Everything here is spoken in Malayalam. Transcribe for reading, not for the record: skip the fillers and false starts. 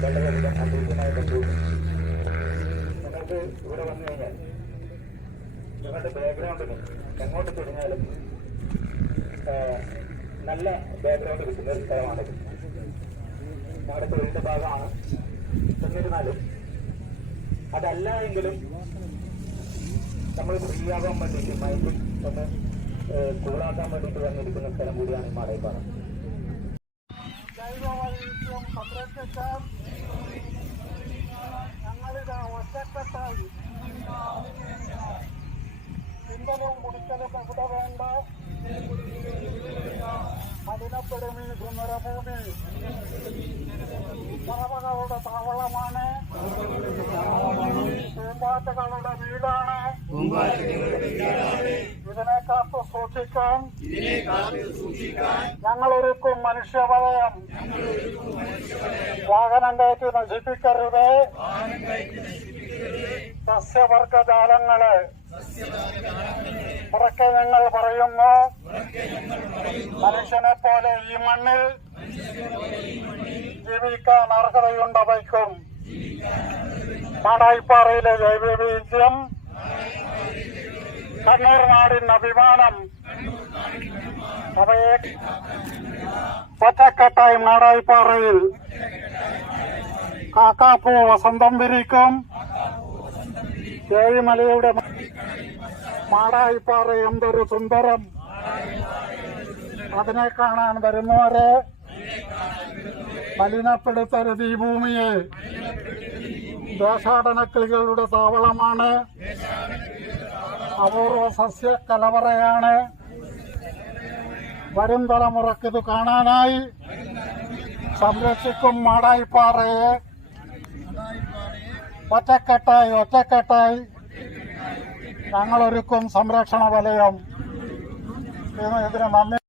വളരെയധികം അപൂർവമായ ബന്ധുവും നിങ്ങൾക്ക് ഇവിടെ വന്നു കഴിഞ്ഞാൽ നിങ്ങളുടെ ബാക്ക്ഗ്രൗണ്ടിന് എങ്ങോട്ട് തിരിഞ്ഞാലും നല്ല ബാക്ക്ഗ്രൗണ്ട് കിട്ടുന്ന ഒരു സ്ഥലമാണിത്. ഞങ്ങളുടെ തൊഴിലിന്റെ ഭാഗമാണ്. എന്നിരുന്നാലും അതല്ല എങ്കിലും നമ്മൾ ഫ്രീ ആകാൻ വേണ്ടിയിട്ട് മൈൻഡ് ഒന്ന് കൂളാക്കാൻ വേണ്ടിയിട്ട് വന്നിരിക്കുന്ന സ്ഥലം കൂടിയാണ് ഈ മാടൈപ്പാറ. ജൈവവൈവിധ്യം സംരക്ഷിക്കാൻ ഞങ്ങളിത് ഒറ്റക്കെട്ടായി തിന്നലും കുടിക്കലും എവിടെ വേണ്ട മലിനപ്പെടുമി സുന്ദരഭൂമി പറവകളുടെ താവളമാണ്, പൂമ്പാറ്റകളുടെ വീടാണ്. ഇതിനെ കാത്തു സൂക്ഷിക്കാൻ ഞങ്ങളൊരുക്കും മനുഷ്യവലയം. വാഹനം കയറ്റി നശിപ്പിക്കരുത് സസ്യവർഗജാലങ്ങളെ. ഉറക്കെ ഞങ്ങൾ പറയുന്നു, മനുഷ്യനെ പോലെ ഈ മണ്ണിൽ ജീവിക്കാൻ അർഹതയുണ്ടവയ്ക്കും. മാടായിപ്പാറയിലെ ജൈവവൈവിധ്യം കണ്ണൂർ നാടിന് അഭിമാനം. അവയെ ഒറ്റക്കെട്ടായി മാടായിപ്പാറയിൽ കാക്കാപ്പൂ വസന്തം വിരിക്കും. ഏഴിമലയുടെ മാടായിപ്പാറ എന്തൊരു സുന്ദരം. അതിനെ കാണാൻ വരുന്നവരെ മലിനപ്പെടുത്തരുത് ഈ ഭൂമിയെ. ദേശാടനക്കിളികളുടെ താവളമാണ്, അപൂർവ സസ്യ കലവറയാണ്. വരും തലമുറക്കിത് കാണാനായി സംരക്ഷിക്കും മാടായിപ്പാറയെ. ഒറ്റക്കെട്ടായി ഞങ്ങളൊരുക്കും സംരക്ഷണ വലയം. ഇതിന് നന്ദി.